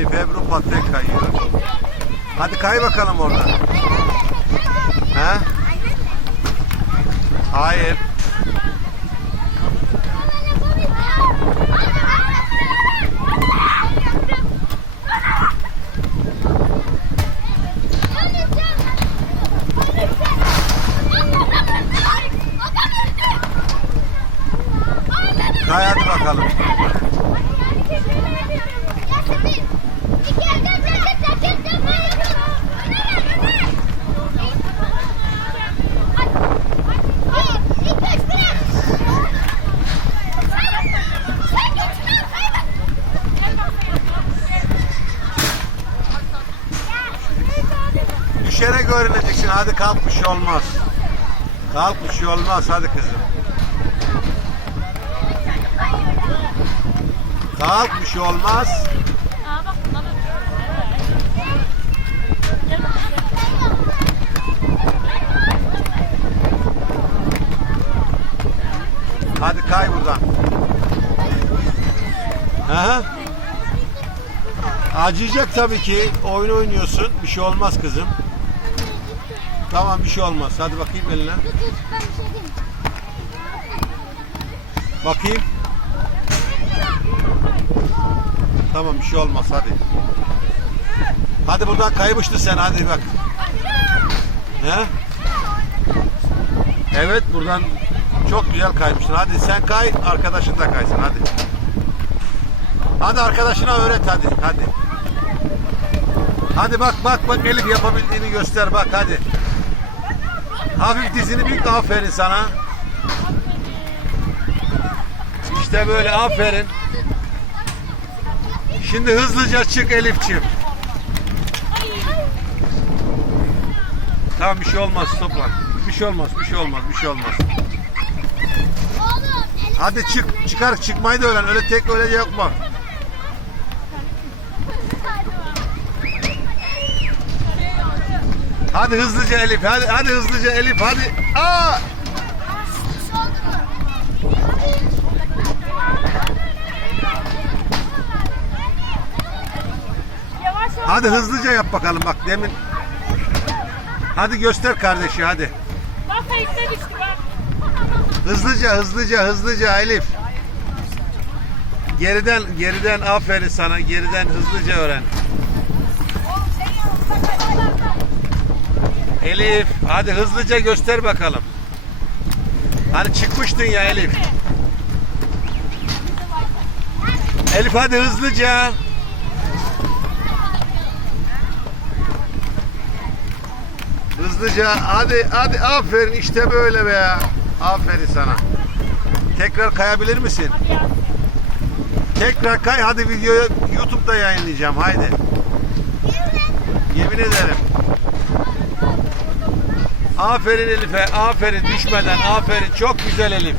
Elif Ebru paten kayıyor. Hadi kay bakalım orada. He? Hayır. Kay hadi bakalım. Düşerek öğreneceksin. Hadi kalk bir şey olmaz. Kalk bir şey olmaz. Hadi kızım. Kalk bir şey olmaz. Hadi kay buradan. Aha. Acıyacak tabii ki. Oyun oynuyorsun. Bir şey olmaz kızım. Tamam bir şey olmaz. Hadi bakayım eline. Bakayım. Tamam bir şey olmaz hadi. Hadi buradan kaymıştı sen hadi bak. Ne? Evet buradan çok güzel kaymıştın. Hadi sen kay, arkadaşın da kaysın hadi. Hadi arkadaşına öğret hadi. Hadi. Hadi bak bak bak Elif yapabildiğini göster bak hadi. Hafif dizini bir aferin sana. İşte böyle aferin. Şimdi hızlıca çık Elifçim. Tamam bir şey olmaz toplan. Bir şey olmaz, bir şey olmaz, bir şey olmaz. Hadi çık, çıkar, çıkmayı da öğren. Öyle tek öyle yok Hadi hızlıca Elif, hadi, hadi hızlıca Elif, hadi. Aa! Hadi hızlıca yap bakalım bak demin. Hadi göster kardeşi hadi. Bak kayıkta düştü bak. Hızlıca, hızlıca, hızlıca Elif. Geriden, geriden aferin sana. Geriden hızlıca öğren. Elif, hadi hızlıca göster bakalım. Hani çıkmıştın ya Elif. Elif hadi hızlıca. Hızlıca hadi hadi aferin işte böyle be ya. Aferin sana. Tekrar kayabilir misin? Tekrar kay hadi videoyu YouTube'da yayınlayacağım haydi. Yemin ederim. Aferin Elif'e, aferin düşmeden, aferin. Çok güzel Elif.